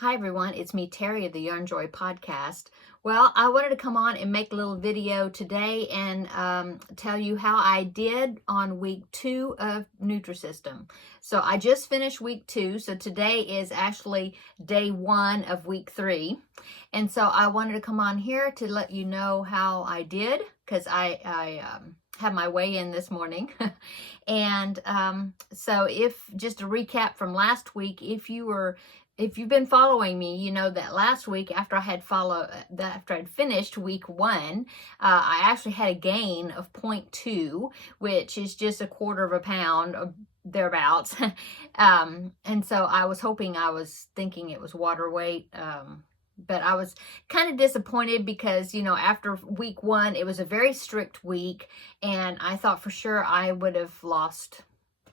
Hi everyone, it's me Terry of the Yarn Joy podcast. Well, I wanted to come on and make a little video today and tell you how I did on week 2 of Nutrisystem. So I just finished week 2, so today is actually day 1 of week 3. And so I wanted to come on here to let you know how I did, because I had my weigh-in this morning. And so just a recap from last week, if you've been following me, you know that last week after I had finished week 1, I actually had a gain of 0.2, which is just a quarter of a pound or thereabouts. And so I was thinking it was water weight. But I was kind of disappointed because, after week 1, it was a very strict week, and I thought for sure I would have lost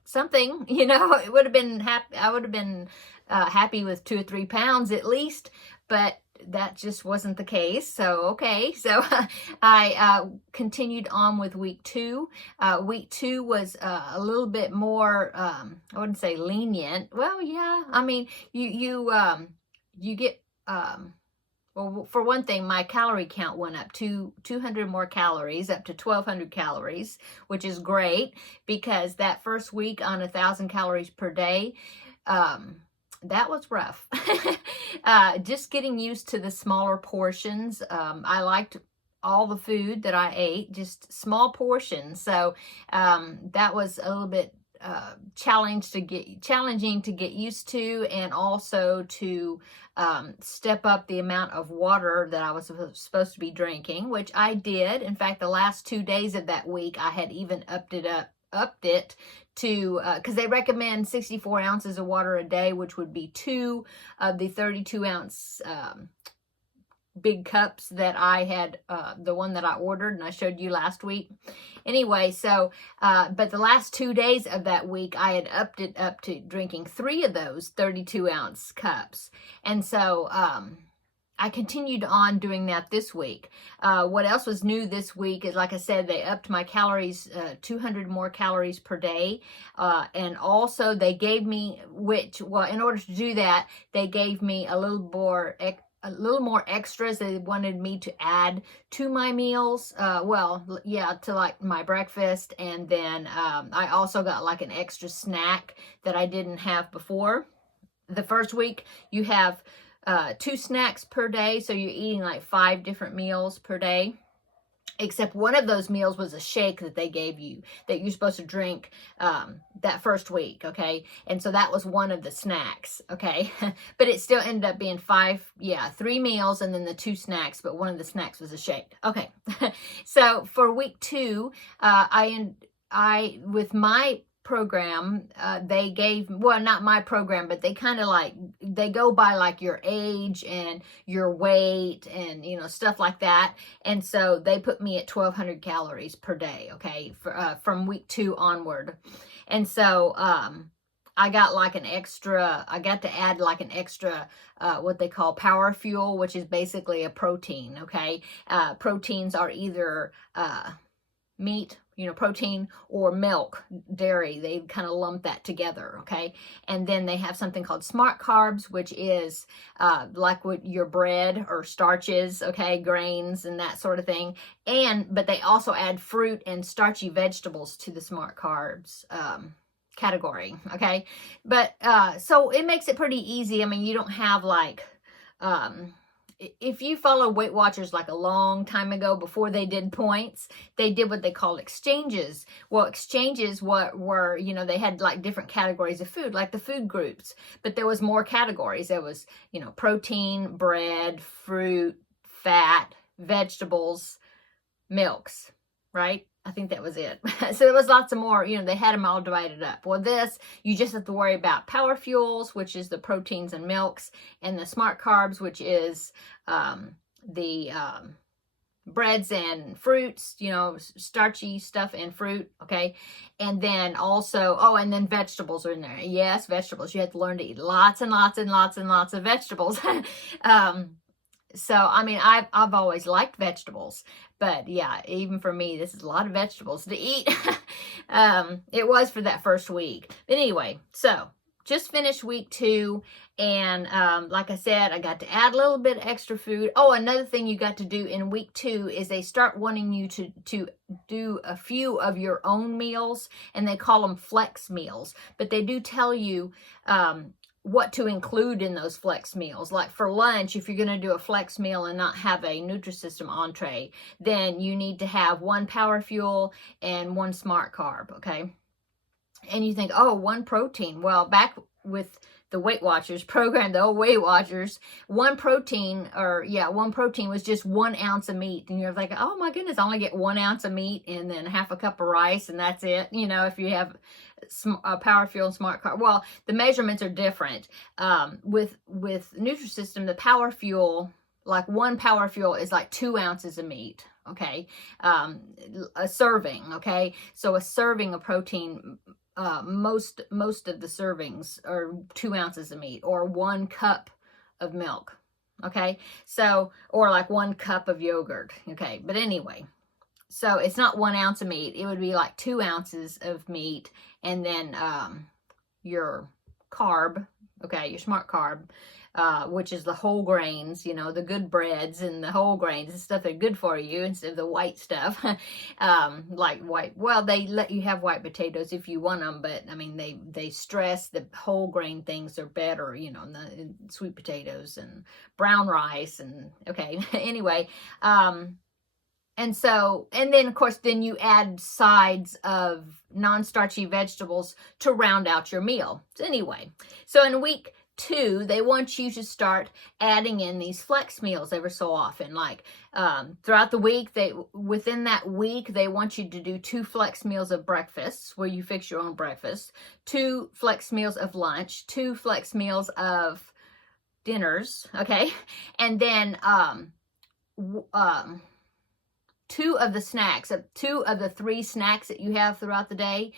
something. It would have been happy. I would have been happy with 2 or 3 pounds at least, but that just wasn't the case. So, okay. So I continued on with week 2. Week 2 was a little bit more, I wouldn't say lenient. Well, yeah, I mean, you get, well, for one thing, my calorie count went up to 200 more calories, up to 1,200 calories, which is great because that first week on 1,000 calories per day, that was rough. Just getting used to the smaller portions. I liked all the food that I ate, just small portions. So that was a little bit challenging to get used to, and also to step up the amount of water that I was supposed to be drinking, which I did. In fact, the last 2 days of that week, I had even upped it to, because they recommend 64 ounces of water a day, which would be 2 of the 32 ounce big cups that I had, the one that I ordered and I showed you last week. Anyway, so, but the last 2 days of that week, I had upped it up to drinking 3 of those 32 ounce cups. And so, I continued on doing that this week. What else was new this week is, like I said, they upped my calories, 200 more calories per day. And also they gave me, in order to do that, they gave me a little more extras they wanted me to add to my meals. To like my breakfast. And then I also got like an extra snack that I didn't have before. The first week you have 2 snacks per day, so you're eating like 5 different meals per day. Except one of those meals was a shake that they gave you that you're supposed to drink that first week, okay? And so that was one of the snacks, okay? But it still ended up being 3 meals and then the 2 snacks, but one of the snacks was a shake. Okay, so for week 2, I with my program, they gave, well, not my program, but they kind of they go by like your age and your weight and, stuff like that. And so they put me at 1,200 calories per day, okay, from week 2 onward. And so, I got to add like an extra, what they call power fuel, which is basically a protein, okay? Proteins are either, meat, protein, or milk, dairy. They kind of lump that together, okay? And then they have something called smart carbs, which is like what your bread or starches, okay, grains and that sort of thing. But they also add fruit and starchy vegetables to the smart carbs category, okay? But so it makes it pretty easy. I mean, you don't have like if you follow Weight Watchers like a long time ago, before they did points, they did what they called exchanges. Well, exchanges were, they had like different categories of food, like the food groups, but there was more categories. There was, protein, bread, fruit, fat, vegetables, milks, right? I think that was it. So there was lots of more, they had them all divided up. Well, this, you just have to worry about power fuels, which is the proteins and milks, and the smart carbs, which is the breads and fruits, starchy stuff and fruit, okay? And then also, and then vegetables are in there. Yes, vegetables. You have to learn to eat lots and lots and lots and lots of vegetables. So, I mean, I've always liked vegetables, but yeah, even for me, this is a lot of vegetables to eat. It was for that first week. But anyway, so just finished week 2, and like I said, I got to add a little bit extra food. Oh, another thing you got to do in week 2 is they start wanting you to do a few of your own meals, and they call them flex meals. But they do tell you what to include in those flex meals. Like for lunch, if you're going to do a flex meal and not have a Nutrisystem entree, then you need to have 1 Power Fuel and 1 Smart Carb, okay? And you think, oh, 1 protein. Well, back with the Weight Watchers program, the old Weight Watchers, 1 protein was just 1 ounce of meat. And you're like, oh my goodness, I only get 1 ounce of meat and then half a cup of rice, and that's it. You know, if you have Power Fuel and Smart Carb. Well, the measurements are different. With Nutrisystem, the Power Fuel, like 1 Power Fuel is like 2 ounces of meat. Okay, a serving. Okay, so a serving of protein. Most of the servings are 2 ounces of meat, or 1 cup of milk. Okay, so, or like 1 cup of yogurt. Okay, but anyway, so it's not 1 ounce of meat. It would be like 2 ounces of meat, and then your carb, okay, your Smart Carb, which is the whole grains, you know, the good breads and the whole grains and stuff that are good for you instead of the white stuff. Like white, well, they let you have white potatoes if you want them, but I mean, they stress the whole grain things are better, you know, the sweet potatoes and brown rice and, okay, anyway. And so, and then of course, then you add sides of non-starchy vegetables to round out your meal. So anyway, so in week 2, they want you to start adding in these flex meals ever so often. Like throughout the week, within that week, they want you to do 2 flex meals of breakfast, where you fix your own breakfast, 2 flex meals of lunch, 2 flex meals of dinners, okay? And then 2 of the snacks, 2 of the 3 snacks that you have throughout the day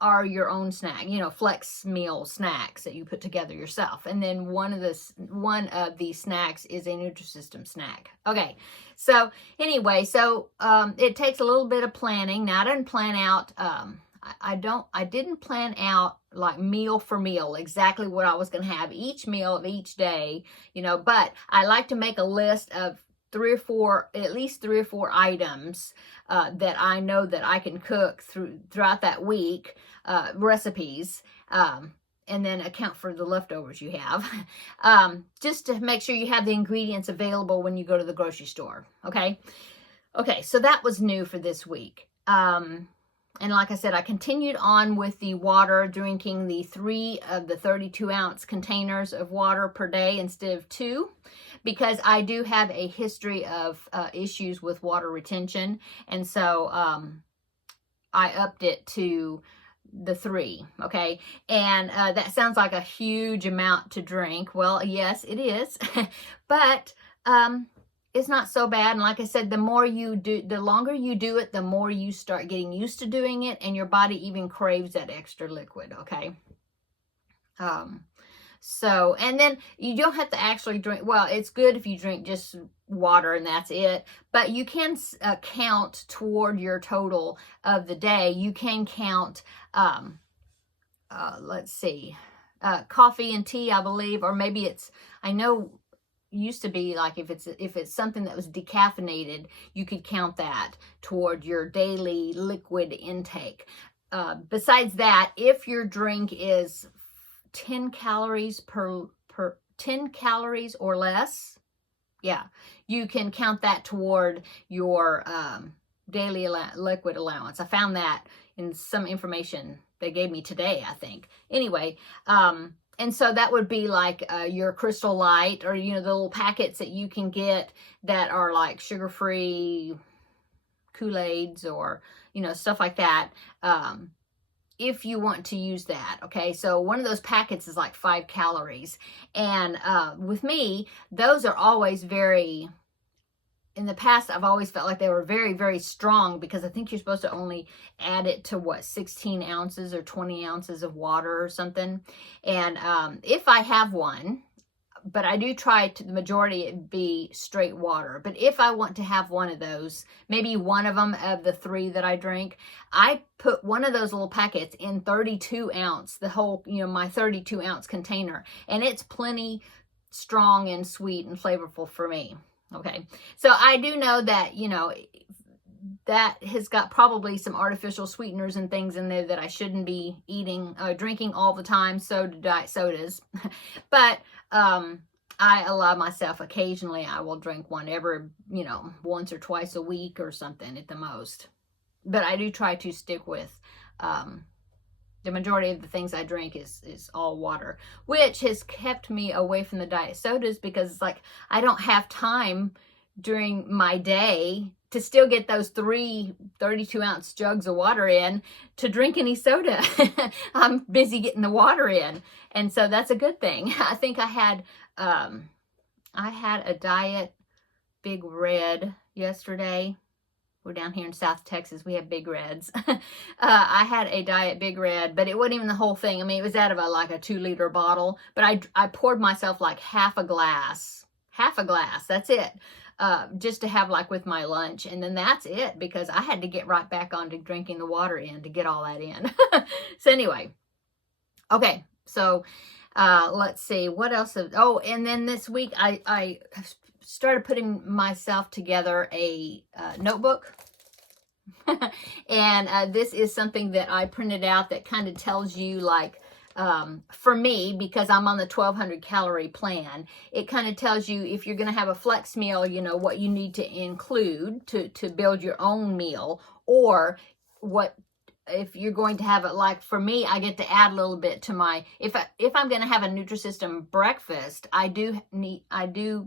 are your own snack, you know, flex meal snacks that you put together yourself. And then one of these snacks is a Nutrisystem snack. Okay, so anyway, so it takes a little bit of planning. Now, I didn't plan out, I didn't plan out like meal for meal exactly what I was going to have each meal of each day, you know, but I like to make a list of at least 3 or 4 items that I know that I can cook throughout that week, recipes, and then account for the leftovers you have, just to make sure you have the ingredients available when you go to the grocery store. Okay, so that was new for this week. And like I said, I continued on with the water, drinking the 3 of the 32-ounce containers of water per day instead of 2, because I do have a history of issues with water retention. And so I upped it to the 3, okay? And that sounds like a huge amount to drink. Well, yes, it is. But it's not so bad. And like I said, the longer you do it, the more you start getting used to doing it, and your body even craves that extra liquid, okay? So, and then you don't have to actually drink, well, it's good if you drink just water and that's it, but you can count toward your total of the day. You can count, let's see, coffee and tea, I believe, or maybe I know used to be like if it's something that was decaffeinated, you could count that toward your daily liquid intake. Besides that, if your drink is 10 calories per 10 calories or less, yeah, you can count that toward your daily liquid allowance. I found that in some information they gave me today, I think. Anyway, and so that would be like your Crystal Light, or, you know, the little packets that you can get that are like sugar-free Kool-Aids, or, you know, stuff like that. If you want to use that, okay? So one of those packets is like 5 calories. And with me, those are always very, in the past, I've always felt like they were very, very strong, because I think you're supposed to only add it to, what, 16 ounces or 20 ounces of water or something. And if I have one, but I do try to, the majority it be straight water. But if I want to have one of those, maybe one of them of the 3 that I drink, I put one of those little packets in 32 ounce, the whole, my 32 ounce container. And it's plenty strong and sweet and flavorful for me. Okay. So I do know that, that has got probably some artificial sweeteners and things in there that I shouldn't be drinking all the time. So do diet sodas. But I allow myself occasionally, I will drink one every, once or twice a week or something at the most. But I do try to stick with, the majority of the things I drink is all water, which has kept me away from the diet sodas, because it's like I don't have time during my day to still get those 3 32-ounce jugs of water in to drink any soda. I'm busy getting the water in. And so that's a good thing. I think I had a Diet Big Red yesterday. We're down here in South Texas. We have Big Reds. I had a Diet Big Red, but it wasn't even the whole thing. I mean, it was out of a 2-liter bottle, but I poured myself like half a glass. That's it. Just to have with my lunch, and then that's it, because I had to get right back on to drinking the water in to get all that in. So anyway, okay, so let's see what else. And then this week I started putting myself together a notebook. And this is something that I printed out that kind of tells you for me, because I'm on the 1200 calorie plan, it kind of tells you if you're going to have a flex meal, what you need to include to build your own meal, or what if you're going to have it. For me, I get to add a little bit to my, if I'm going to have a Nutrisystem breakfast, I do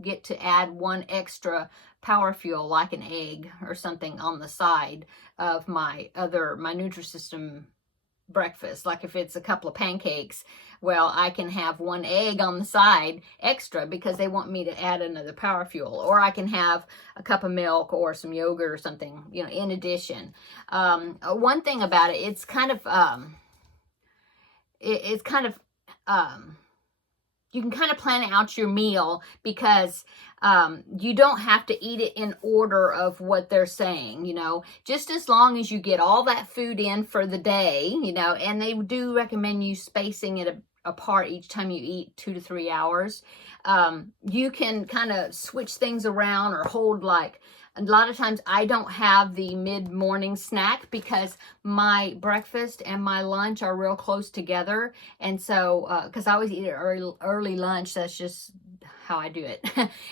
get to add one extra power fuel, like an egg or something on the side of my Nutrisystem breakfast. If it's a couple of pancakes, well, I can have one egg on the side extra because they want me to add another power fuel, or I can have a cup of milk or some yogurt or something, in addition. One thing about it, it's kind of you can kind of plan out your meal, because you don't have to eat it in order of what they're saying, just as long as you get all that food in for the day, and they do recommend you spacing it apart each time you eat 2 to 3 hours. You can kind of switch things around or hold a lot of times I don't have the mid-morning snack, because my breakfast and my lunch are real close together. And so, because I always eat an early lunch, that's just how I do it.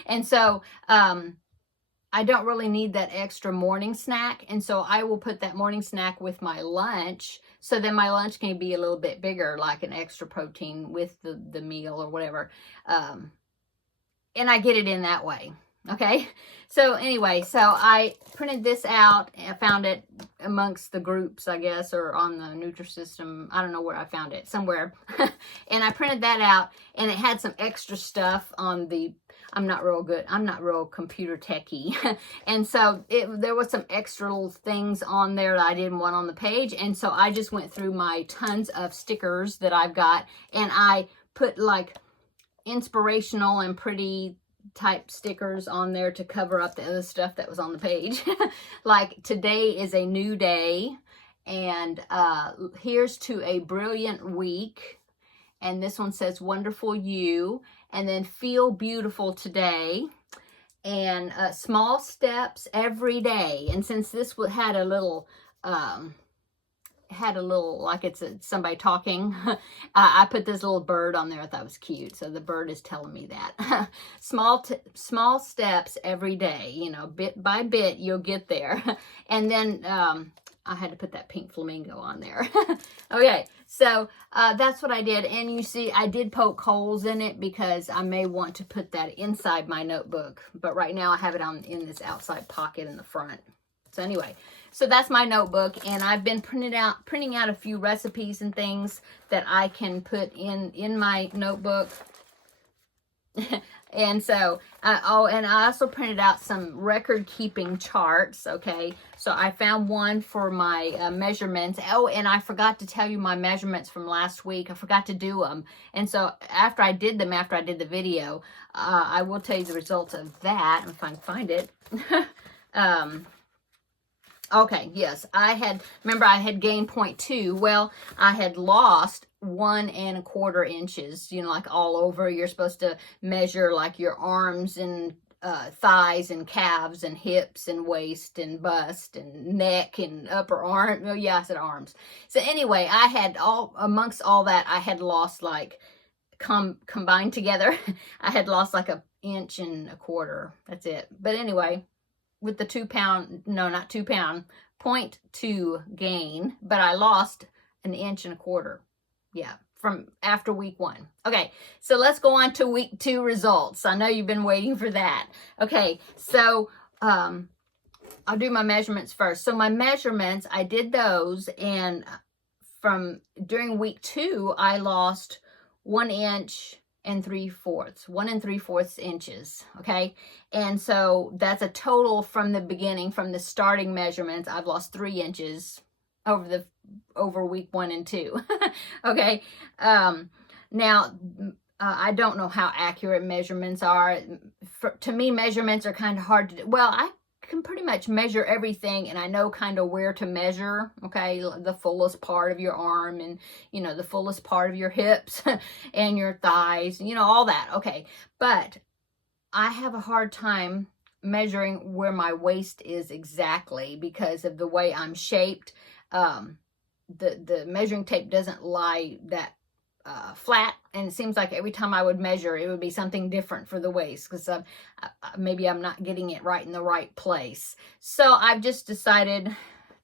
And so, I don't really need that extra morning snack. And so I will put that morning snack with my lunch. So then my lunch can be a little bit bigger, like an extra protein with the meal or whatever. And I get it in that way. Okay, so anyway, so I printed this out. I found it amongst the groups, I guess, or on the Nutrisystem. I don't know where I found it, somewhere. And I printed that out, and it had some extra stuff on the, I'm not real computer techie. And so there was some extra little things on there that I didn't want on the page. And so I just went through my tons of stickers that I've got, and I put inspirational and pretty type stickers on there to cover up the other stuff that was on the page. Today is a new day, and here's to a brilliant week. And this one says wonderful you, and then feel beautiful today, and small steps every day. And since this had a little like it's somebody talking, I put this little bird on there. I thought it was cute, so the bird is telling me that small steps every day, bit by bit you'll get there. And then I had to put that pink flamingo on there. Okay, so that's what I did. And you see, I did poke holes in it because I may want to put that inside my notebook, but right now I have it in this outside pocket in the front. So anyway, so that's my notebook, and I've been printing out a few recipes and things that I can put in my notebook. And so, oh, and I also printed out some record-keeping charts, okay? So I found one for my measurements. Oh, and I forgot to tell you my measurements from last week. I forgot to do them. And so after I did them, after I did the video, I will tell you the results of that, if I can find it. Okay, yes, remember I had gained 0.2. Well, I had lost 1¼ inches, you know, like all over. You're supposed to measure like your arms and thighs and calves and hips and waist and bust and neck and upper arm. Oh, yeah, I said arms. So anyway, I had amongst all that, I had lost like, combined together, I had lost like 1.25 inches. That's it. But anyway, with the 2 pound, no, not 2 pound, 0.2 gain, but I lost 1.25 inches. Yeah, from after week 1. Okay, so let's go on to week 2 results. I know you've been waiting for that. Okay, so I'll do my measurements first. So my measurements, I did those, and during week 2, I lost 1 inch and 3/4, 1 3/4 inches. Okay. And so that's a total from the beginning, from the starting measurements. I've lost 3 inches over week 1 and 2. Okay. Now, I don't know how accurate measurements are. To me, measurements are kind of hard to do. Well, I can pretty much measure everything, and I know kind of where to measure, okay, the fullest part of your arm, and you know, the fullest part of your hips and your thighs, you know, all that. Okay, but I have a hard time measuring where my waist is exactly because of the way I'm shaped. The measuring tape doesn't lie that flat, and it seems like every time I would measure, it would be something different for the waist, because maybe I'm not getting it right in the right place. So I've just decided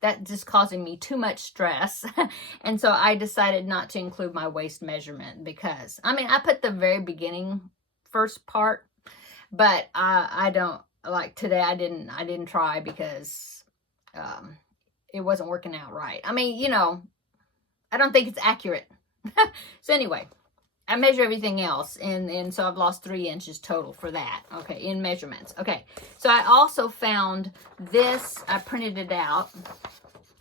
that just causing me too much stress. And so I decided not to include my waist measurement, because I mean, I put the very beginning first part, but I don't, like today I didn't try because it wasn't working out right. I mean, you know, I don't think it's accurate. So anyway, I measure everything else, and so I've lost 3 inches total for that, okay, in measurements. Okay, so I also found this, I printed it out,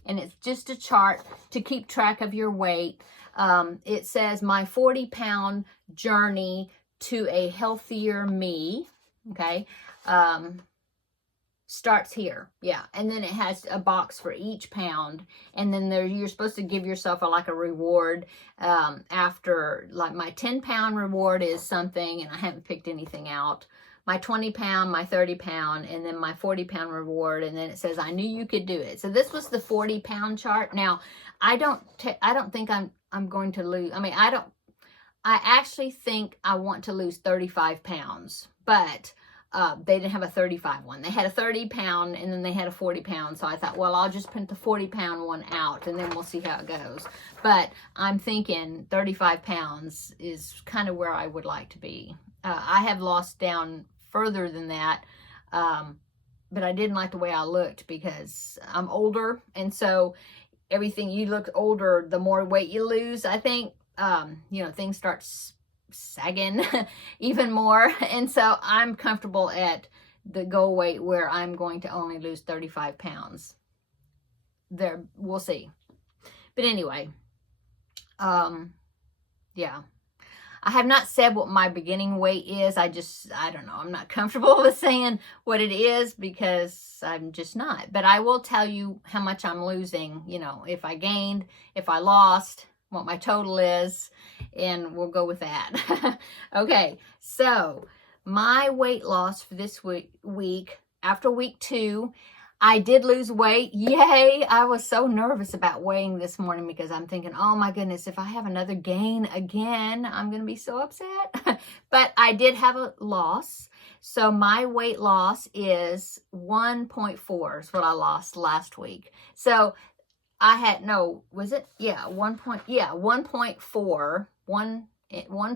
and it's just a chart to keep track of your weight. It says my 40-pound journey to a healthier me, okay, starts here. Yeah, and then it has a box for each pound, and then you're supposed to give yourself like a reward after, like my 10-pound reward is something, and I haven't picked anything out. My 20-pound, my 30-pound, and then my 40-pound reward, and then it says I knew you could do it. So this was the 40-pound chart. Now I don't think I'm going to lose. I mean, I actually think I want to lose 35 pounds, but they didn't have a 35 one. They had a 30-pound, and then they had a 40-pound. So I thought, well, I'll just print the 40-pound one out, and then we'll see how it goes. But I'm thinking 35 pounds is kind of where I would like to be. I have lost down further than that, but I didn't like the way I looked because I'm older, and so everything, you look older, the more weight you lose, I think, you know, things start sagging even more. And so I'm comfortable at the goal weight where I'm going to only lose 35 pounds. There, we'll see. But anyway, yeah. I have not said what my beginning weight is. I don't know. I'm not comfortable with saying what it is because I'm just not. But I will tell you how much I'm losing, you know, if I gained, if I lost, what my total is, and we'll go with that. Okay, so my weight loss for this week, after week 2, I did lose weight. Yay! I was so nervous about weighing this morning because I'm thinking, oh my goodness, if I have another gain again, I'm going to be so upset. But I did have a loss. So my weight loss is 1.4 is what I lost last week. So I had, no, was it? Yeah, 1.4, 1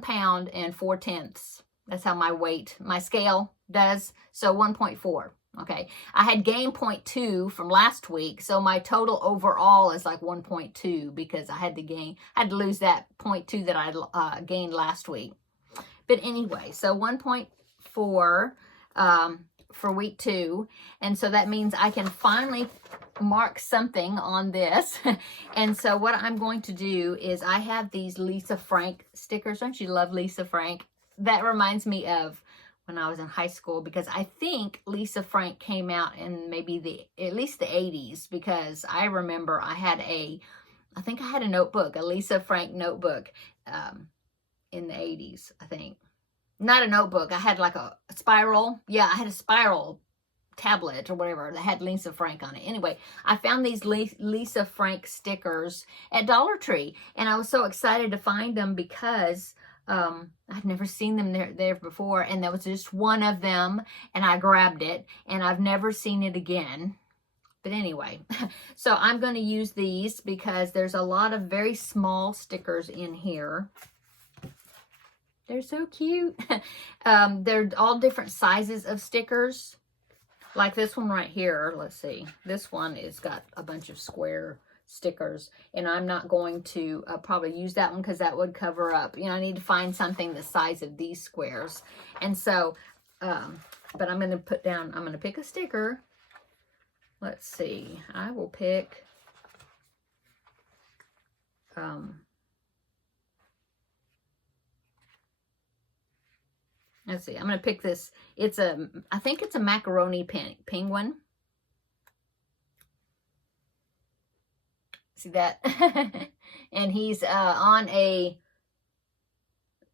pound and 4/10. That's how my scale does. So 1.4. Okay. I had gained 0.2 from last week. So my total overall is like 1.2 because I had to lose that 0.2 that I gained last week. But anyway, so 1.4 for week 2. And so that means I can finally mark something on this. And so what I'm going to do is I have these Lisa Frank stickers. Don't you love Lisa Frank? That reminds me of when I was in high school, because I think Lisa Frank came out in maybe at least the 80s, because I remember I think I had a notebook, a Lisa Frank notebook in the 80s, I think. Not a notebook. I had like a spiral. Yeah, I had a spiral tablet or whatever that had Lisa Frank on it. Anyway, I found these Lisa Frank stickers at Dollar Tree, and I was so excited to find them because I'd never seen them there before, and there was just one of them, and I grabbed it, and I've never seen it again. But anyway, so I'm going to use these because there's a lot of very small stickers in here. They're so cute. They're all different sizes of stickers. Like this one right here. Let's see. This one is got a bunch of square stickers. And I'm not going to probably use that one because that would cover up. You know, I need to find something the size of these squares. And so, but I'm going to pick a sticker. Let's see. I will pick, let's see. I'm going to pick this. I think it's a macaroni penguin. See that? And he's on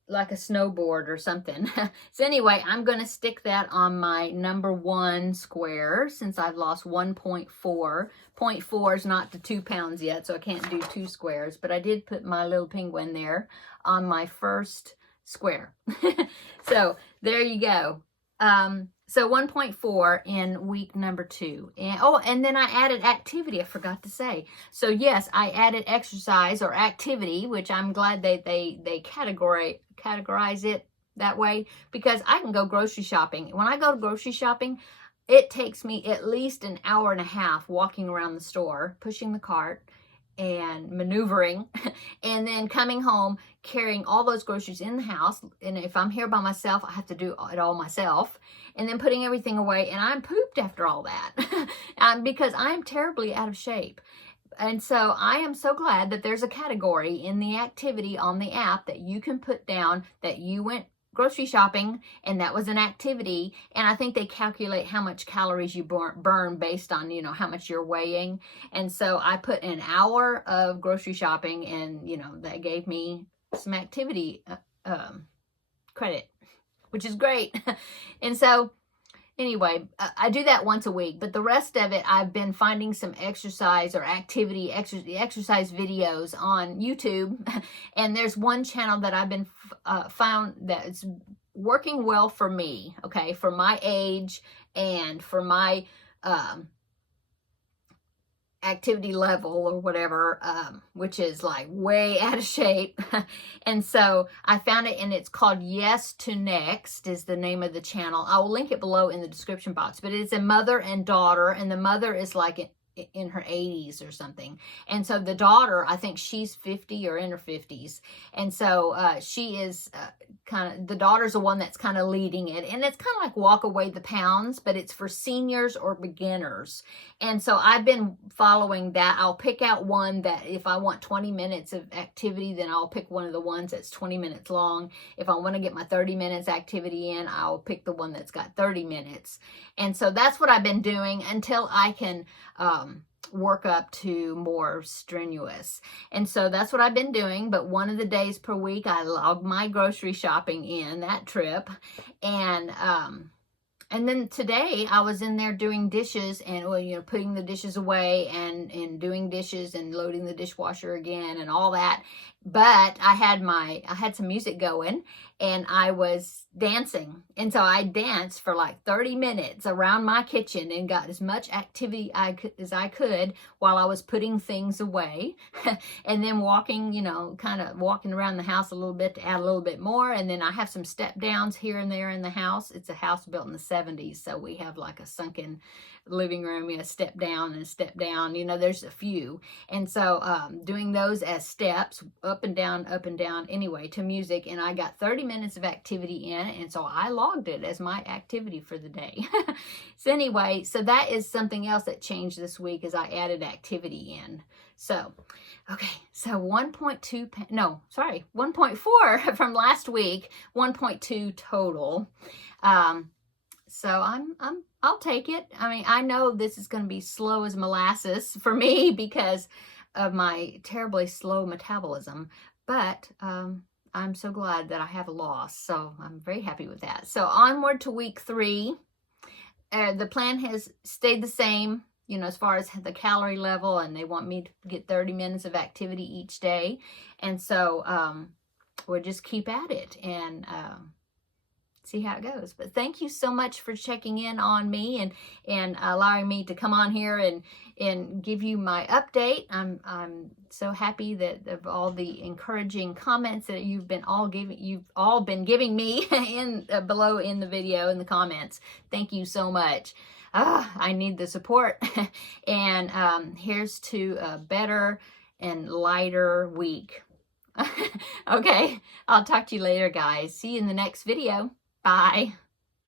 like a snowboard or something. So anyway, I'm going to stick that on my number 1 square since I've lost 1.4. 0.4 is not to 2 pounds yet, so I can't do 2 squares. But I did put my little penguin there on my first square. So there you go. So 1.4 in week number 2. And then I added activity. I forgot to say. So yes, I added exercise or activity, which I'm glad they categorize it that way, because I can go grocery shopping. When I go grocery shopping, it takes me at least an hour and a half walking around the store, pushing the cart and maneuvering, and then coming home, carrying all those groceries in the house. And if I'm here by myself, I have to do it all myself, and then putting everything away. And I'm pooped after all that because I'm terribly out of shape. And so I am so glad that there's a category in the activity on the app that you can put down that you went grocery shopping and that was an activity. And I think they calculate how much calories you burn based on, you know, how much you're weighing. And so I put an hour of grocery shopping, and, you know, that gave me some activity credit, which is great. And so anyway, I do that once a week, but the rest of it, I've been finding some exercise or activity, exercise videos on YouTube. And there's one channel that I've been found that's working well for me, okay, for my age and for my activity level or whatever, which is like way out of shape. And so I found it, and it's called Yes to Next is the name of the channel. I will link it below in the description box, but it's a mother and daughter, and the mother is like in her 80s or something. And so the daughter, I think she's 50 or in her 50s. And so she is the daughter's the one that's kind of leading it. And it's kind of like Walk Away the Pounds, but it's for seniors or beginners. And so I've been following that. I'll pick out one that if I want 20 minutes of activity, then I'll pick one of the ones that's 20 minutes long. If I want to get my 30 minutes activity in, I'll pick the one that's got 30 minutes. And so that's what I've been doing until I can work up to more strenuous. And so that's what I've been doing. But one of the days per week, I log my grocery shopping in that trip. And then today I was in there doing dishes and, you know, putting the dishes away and doing dishes and loading the dishwasher again and all that. But I had some music going, and I was dancing. And so I danced for like 30 minutes around my kitchen and got as much activity as I could while I was putting things away. And then walking, you know, kind of walking around the house a little bit to add a little bit more. And then I have some step downs here and there in the house. It's a house built in the 70s. So we have like a sunken living room, you know, step down and step down, you know, there's a few. And so doing those as steps, up and down, anyway, to music. And I got 30 minutes of activity in, and so I logged it as my activity for the day. So anyway, so that is something else that changed this week, is I added activity in. So, okay, so 1.4 from last week, 1.2 total. So I'll take it. I mean, I know this is going to be slow as molasses for me because of my terribly slow metabolism, but I'm so glad that I have a loss. So I'm very happy with that. So onward to week 3. The plan has stayed the same, you know, as far as the calorie level, and they want me to get 30 minutes of activity each day. And so we'll just keep at it and see how it goes. But thank you so much for checking in on me and allowing me to come on here and give you my update. I'm so happy that of all the encouraging comments that you've all been giving me in below in the video, in the comments. Thank you so much. I need the support. And here's to a better and lighter week. Okay, I'll talk to you later, guys. See you in the next video. Bye.